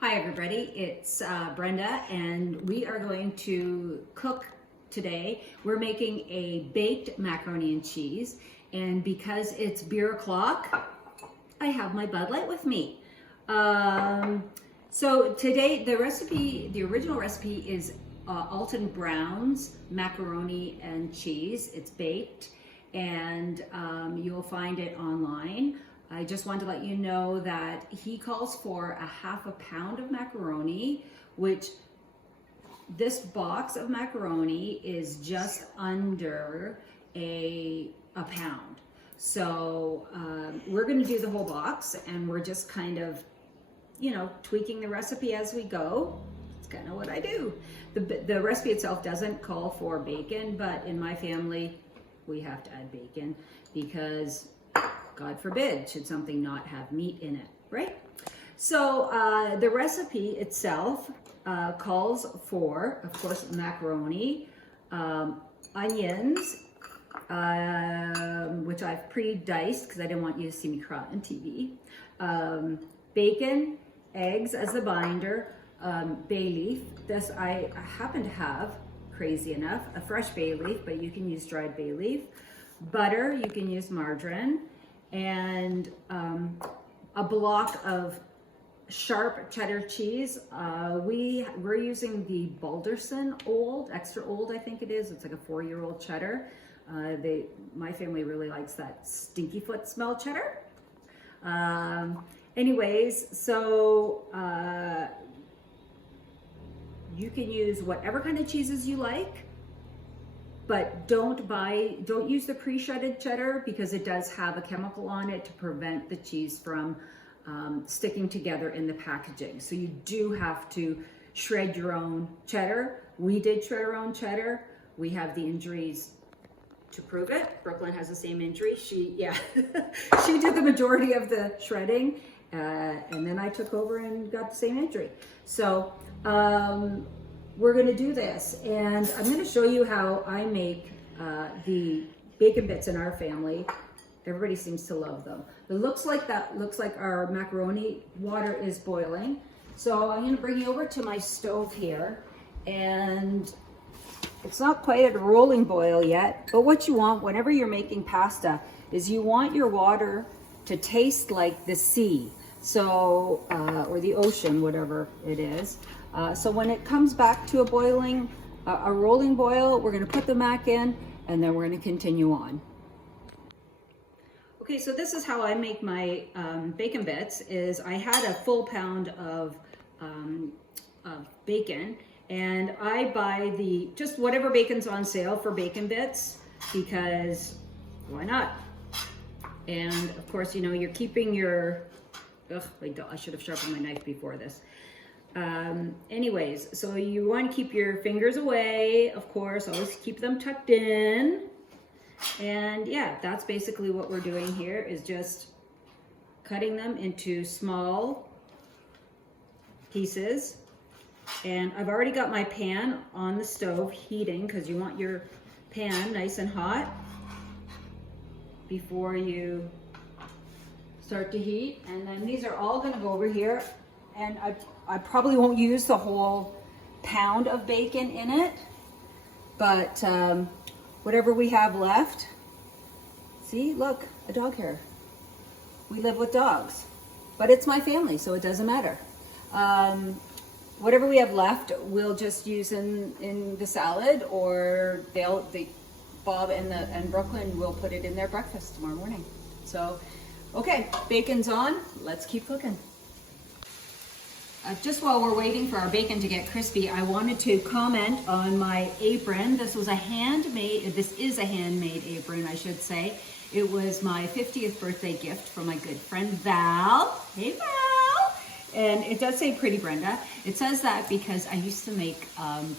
Hi everybody, it's Brenda and we are going to cook today. We're making a baked macaroni and cheese, and because it's beer o'clock, I have my Bud Light with me. So today the original recipe is Alton Brown's macaroni and cheese. It's baked and you'll find it online. I just wanted to let you know that he calls for a half a pound of macaroni, which this box of macaroni is just under a pound. So we're going to do the whole box, and we're just kind of, tweaking the recipe as we go. It's kind of what I do. The recipe itself doesn't call for bacon, but in my family, we have to add bacon because God forbid, should something not have meat in it, right? So the recipe itself calls for, of course, macaroni, onions, which I've pre-diced because I didn't want you to see me cry on TV, bacon, eggs as the binder, bay leaf. This I happen to have, crazy enough, a fresh bay leaf, but you can use dried bay leaf. Butter, you can use margarine, and a block of sharp cheddar cheese. We're using the Balderson Old, extra old I think it is. It's like a 4-year-old cheddar. My family really likes that stinky foot smell cheddar. Anyways, so you can use whatever kind of cheeses you like, but don't use the pre-shredded cheddar because it does have a chemical on it to prevent the cheese from sticking together in the packaging. So you do have to shred your own cheddar. We did shred our own cheddar. We have the injuries to prove it. Brooklyn has the same injury. She did the majority of the shredding, and then I took over and got the same injury. So we're going to do this, and I'm going to show you how I make the bacon bits in our family. Everybody seems to love them. It looks like our macaroni water is boiling. So I'm going to bring you over to my stove here, and it's not quite at a rolling boil yet, but what you want whenever you're making pasta is you want your water to taste like the sea, so or the ocean, whatever it is. So when it comes back to a rolling boil, we're going to put the mac in, and then we're going to continue on. Okay, so this is how I make my bacon bits. Is I had a full pound of bacon, and I buy just whatever bacon's on sale for bacon bits, because why not? And of course, you're keeping your, I should have sharpened my knife before this. Anyways, so you want to keep your fingers away, of course, always keep them tucked in. And yeah, that's basically what we're doing here, is just cutting them into small pieces. And I've already got my pan on the stove heating, because you want your pan nice and hot before you start to heat. And then these are all going to go over here, and I probably won't use the whole pound of bacon in it, but whatever we have left. See, look, a dog hair. We live with dogs, but it's my family, so it doesn't matter. Whatever we have left, we'll just use in the salad, or Bob and Brooklyn will put it in their breakfast tomorrow morning. So, okay, bacon's on. Let's keep cooking. Just while we're waiting for our bacon to get crispy, I wanted to comment on my apron. This is a handmade apron, I should say. It was my 50th birthday gift from my good friend Val. Hey Val! And it does say Pretty Brenda. It says that because I used to make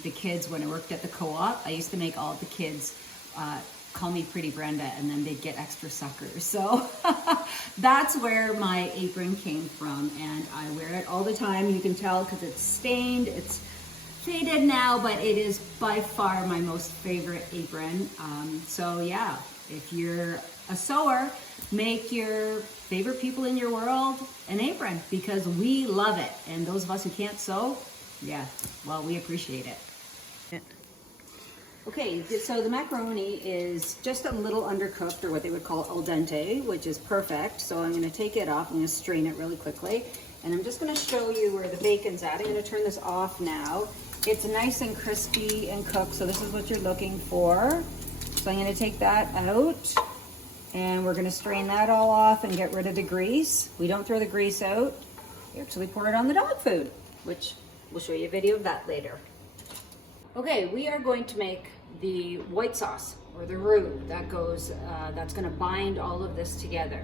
the kids, when I worked at the co-op, I used to make all the kids call me Pretty Brenda, and then they'd get extra suckers. So that's where my apron came from, and I wear it all the time. You can tell because it's stained, it's faded now, but it is by far my most favorite apron. So yeah, if you're a sewer, make your favorite people in your world an apron, because we love it. And those of us who can't sew, yeah, well, we appreciate it. Okay, so the macaroni is just a little undercooked, or what they would call al dente, which is perfect. So I'm gonna take it off, I'm gonna strain it really quickly. And I'm just gonna show you where the bacon's at. I'm gonna turn this off now. It's nice and crispy and cooked, so this is what you're looking for. So I'm gonna take that out, and we're gonna strain that all off and get rid of the grease. We don't throw the grease out. We actually pour it on the dog food, which we'll show you a video of that later. Okay, we are going to make the white sauce, or the roux that goes, that's gonna bind all of this together.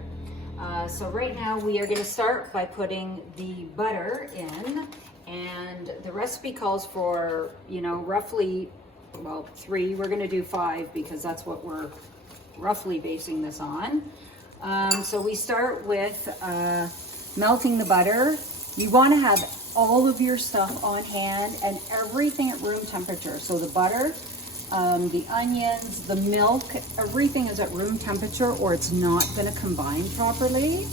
So right now we are gonna start by putting the butter in, and the recipe calls for, you know, roughly, well, 3. We're gonna do 5 because that's what we're roughly basing this on. So we start with melting the butter. You wanna have all of your stuff on hand and everything at room temperature. So the butter, the onions, the milk, everything is at room temperature, or it's not gonna combine properly.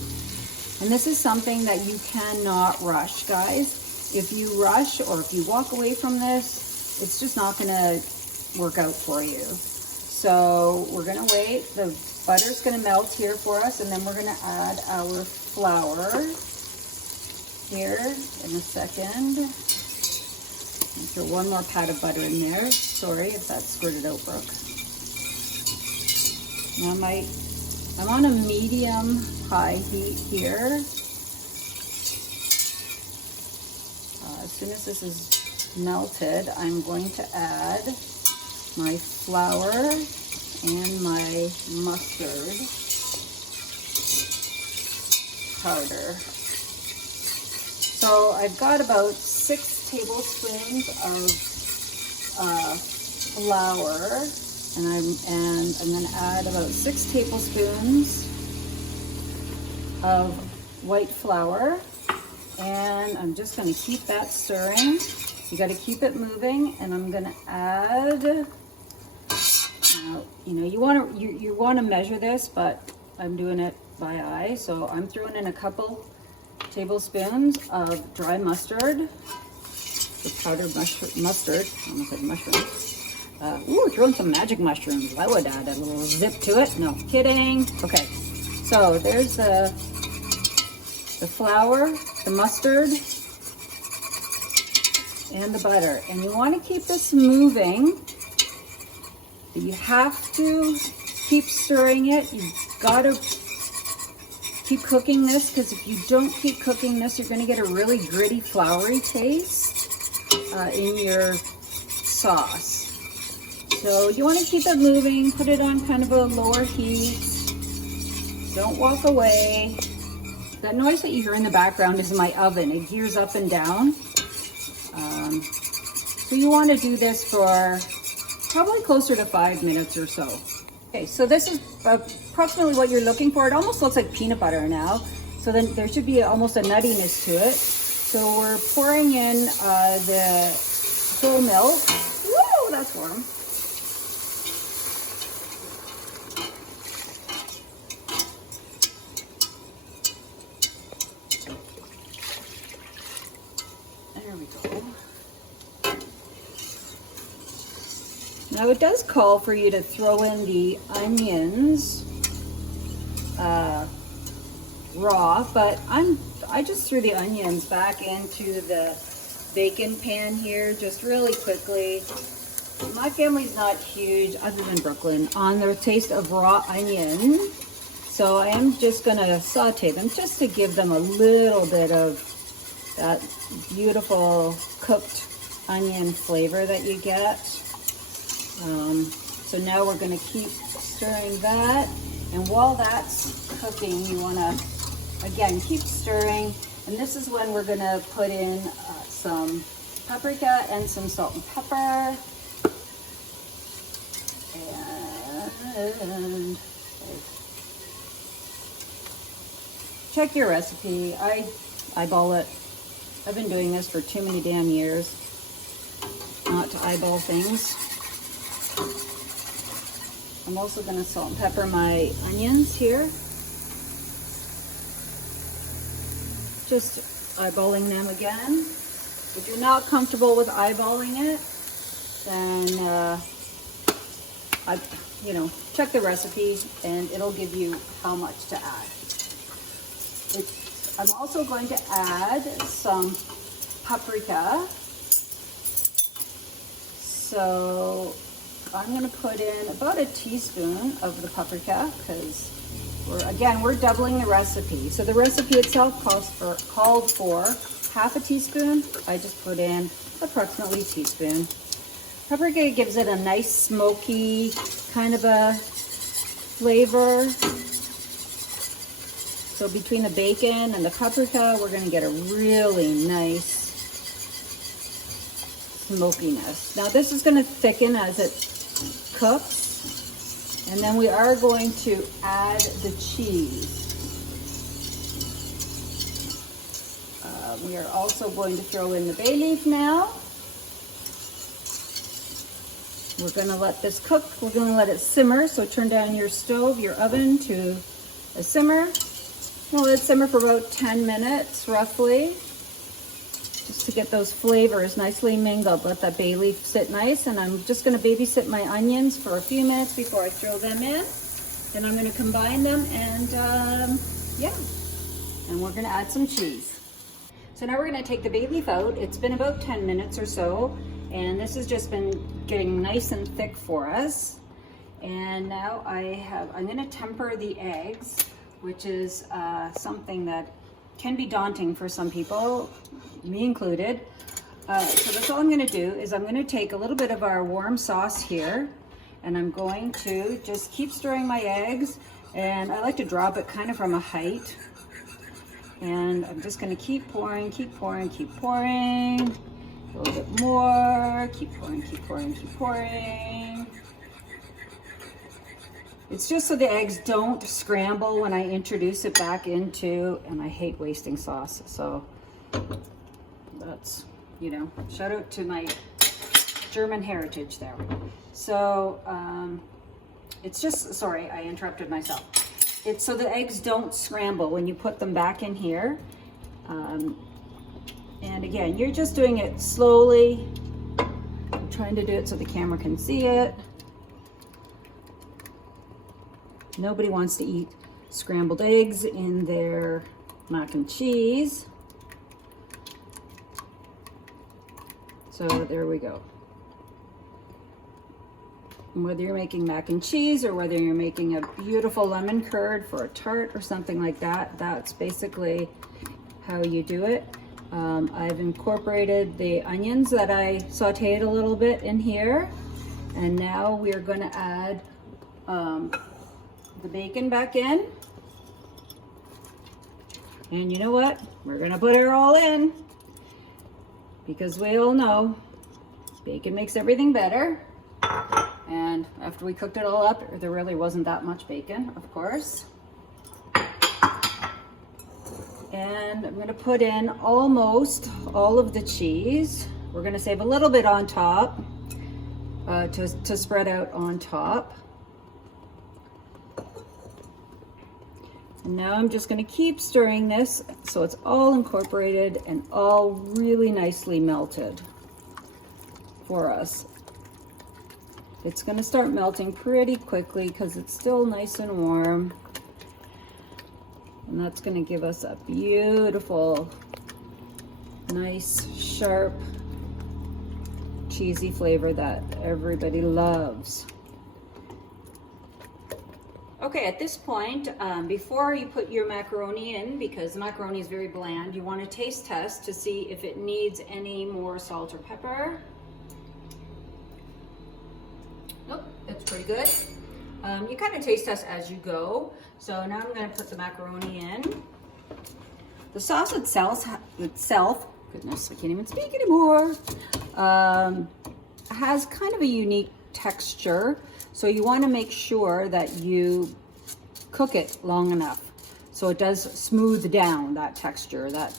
And this is something that you cannot rush, guys. If you rush, or if you walk away from this, it's just not gonna work out for you. So we're gonna wait. The butter's gonna melt here for us, and then we're gonna add our flour here in a second. I'll throw one more pat of butter in there. Sorry if that squirted out, Brooke. Now I'm on a medium-high heat here. As soon as this is melted, I'm going to add my flour and my mustard powder. So I've got about 6 tablespoons of flour, and I'm going to add about 6 tablespoons of white flour, and I'm just going to keep that stirring. You got to keep it moving, and I'm going to add. You know, you want to measure this, but I'm doing it by eye, so I'm throwing in a couple tablespoons of dry mustard, the powdered mustard. I almost said mushroom. Ooh, throwing some magic mushrooms. I would add a little zip to it. No kidding. Okay, so there's the flour, the mustard, and the butter. And you want to keep this moving. You have to keep stirring it. You've got to keep cooking this, because if you don't keep cooking this, you're going to get a really gritty, floury taste in your sauce. So you want to keep it moving, put it on kind of a lower heat. Don't walk away. That noise that you hear in the background is my oven. It gears up and down. So you want to do this for probably closer to 5 minutes or so. Okay, so this is approximately what you're looking for. It almost looks like peanut butter now. So then there should be almost a nuttiness to it. So we're pouring in the whole milk. Whoa, that's warm. There we go. Now it does call for you to throw in the onions raw, but I just threw the onions back into the bacon pan here just really quickly. My family's not huge, other than Brooklyn, on their taste of raw onion. So I am just gonna saute them just to give them a little bit of that beautiful cooked onion flavor that you get. So now we're going to keep stirring that, and while that's cooking, you want to again keep stirring, and this is when we're going to put in some paprika and some salt and pepper, and check your recipe. I eyeball it. I've been doing this for too many damn years not to eyeball things. I'm also going to salt and pepper my onions here. just eyeballing them again. If you're not comfortable with eyeballing it, then check the recipe and it'll give you how much to add. I'm also going to add some paprika. So I'm going to put in about a teaspoon of the paprika because we're doubling the recipe. So the recipe itself called for half a teaspoon. I just put in approximately a teaspoon. Paprika gives it a nice smoky kind of a flavor. So between the bacon and the paprika, we're going to get a really nice smokiness. Now this is going to thicken as it cooks, and then we are going to add the cheese. We are also going to throw in the bay leaf now. We're going to let this cook. We're going to let it simmer. So turn down your stove, your oven to a simmer. We'll let it simmer for about 10 minutes roughly, just to get those flavors nicely mingled. Let that bay leaf sit nice, and I'm just going to babysit my onions for a few minutes before I throw them in. Then I'm going to combine them, and and we're going to add some cheese. So now we're going to take the bay leaf out. It's been about 10 minutes or so, and this has just been getting nice and thick for us. And now I'm going to temper the eggs, which is something that can be daunting for some people, me included. So that's all I'm going to do is I'm going to take a little bit of our warm sauce here, and I'm going to just keep stirring my eggs, and I like to drop it kind of from a height, and I'm just going to keep pouring, keep pouring, keep pouring, a little bit more, keep pouring, keep pouring, keep pouring. It's just so the eggs don't scramble when I introduce it back into, and I hate wasting sauce, so that's, shout out to my German heritage there. So it's just, sorry, I interrupted myself. It's so the eggs don't scramble when you put them back in here. And again, you're just doing it slowly. I'm trying to do it so the camera can see it. Nobody wants to eat scrambled eggs in their mac and cheese. So there we go. And whether you're making mac and cheese or whether you're making a beautiful lemon curd for a tart or something like that, that's basically how you do it. I've incorporated the onions that I sauteed a little bit in here. And now we're going to add the bacon back in, and you know what, we're gonna put it all in because we all know bacon makes everything better. And after we cooked it all up, there really wasn't that much bacon, of course. And I'm gonna put in almost all of the cheese. We're gonna save a little bit on top to spread out on top. And now I'm just going to keep stirring this so it's all incorporated and all really nicely melted for us. It's going to start melting pretty quickly because it's still nice and warm. And that's going to give us a beautiful, nice, sharp, cheesy flavor that everybody loves. Okay, at this point, before you put your macaroni in, because the macaroni is very bland, you want to taste test to see if it needs any more salt or pepper. Nope, it's pretty good. You kind of taste test as you go. So now I'm going to put the macaroni in. The sauce itself, goodness, I can't even speak anymore, has kind of a unique texture. So you want to make sure that you cook it long enough so it does smooth down that texture, that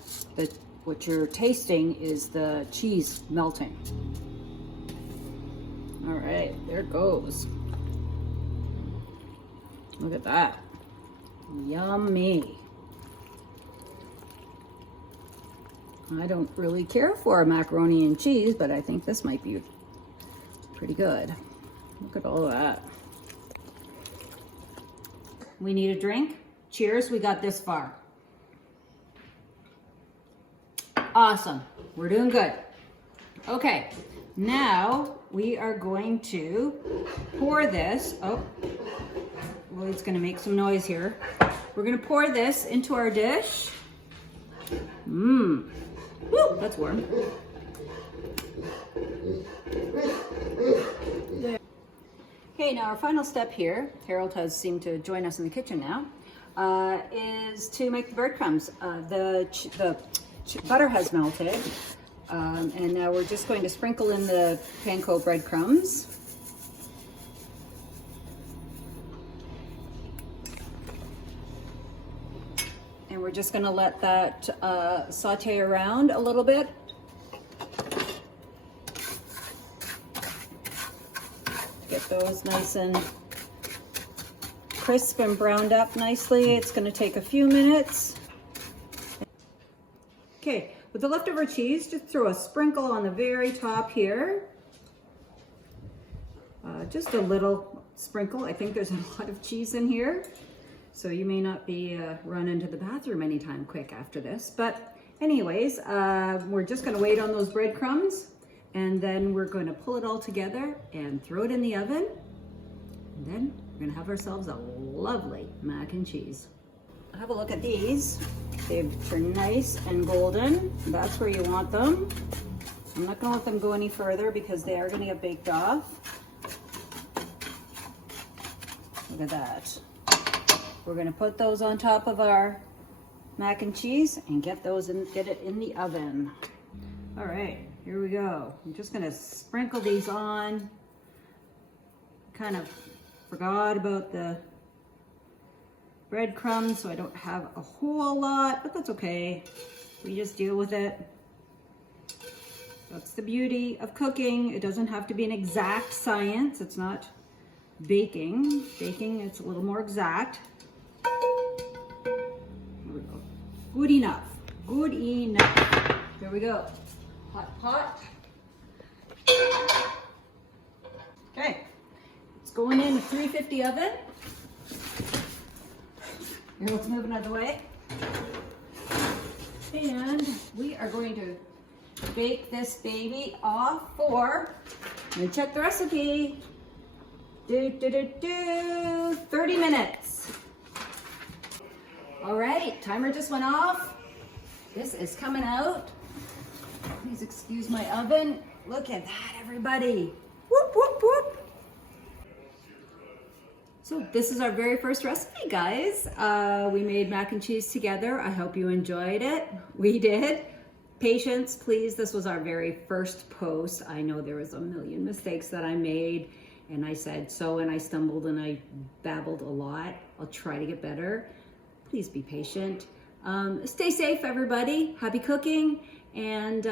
what you're tasting is the cheese melting. All right, there it goes. Look at that. Yummy. I don't really care for macaroni and cheese, but I think this might be pretty good. Look at all that. We need a drink. Cheers, we got this far. Awesome, we're doing good. Okay, now we are going to pour this. Oh, well, it's gonna make some noise here. We're gonna pour this into our dish. Woo, that's warm. Okay, now our final step here, Harold has seemed to join us in the kitchen now, is to make the breadcrumbs. The butter has melted, and now we're just going to sprinkle in the panko breadcrumbs. And we're just going to let that saute around a little bit. Get those nice and crisp and browned up nicely. It's going to take a few minutes. Okay, with the leftover cheese, just throw a sprinkle on the very top here. Just a little sprinkle. I think there's a lot of cheese in here, so you may not be running to the bathroom anytime quick after this. But anyways, we're just going to wait on those breadcrumbs, and then we're going to pull it all together and throw it in the oven. And then we're going to have ourselves a lovely mac and cheese. Have a look at these. They're nice and golden. That's where you want them. I'm not going to let them go any further because they are going to get baked off. Look at that. We're going to put those on top of our mac and cheese and get it in the oven. All right, here we go. I'm just going to sprinkle these on. Kind of forgot about the breadcrumbs, so I don't have a whole lot, but that's okay. We just deal with it. That's the beauty of cooking. It doesn't have to be an exact science. It's not baking. Baking, it's a little more exact. Here we go. Good enough. Good enough. Here we go. Hot pot. Okay. It's going in a 350 oven. Let's move it out of the way. And we are going to bake this baby off for, let me check the recipe, 30 minutes. All right, timer just went off. This is coming out. Please excuse my oven. Look at that, everybody. Whoop, whoop, whoop. So this is our very first recipe, guys. We made mac and cheese together. I hope you enjoyed it. We did. Patience, please. This was our very first post. I know there was a million mistakes that I made, and I said so, and I stumbled and I babbled a lot. I'll try to get better. Please be patient. Stay safe, everybody. Happy cooking. And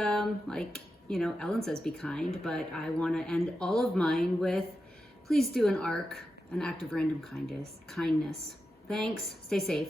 like, you know, Ellen says be kind, but I want to end all of mine with, please do an act of random kindness. Thanks. Stay safe.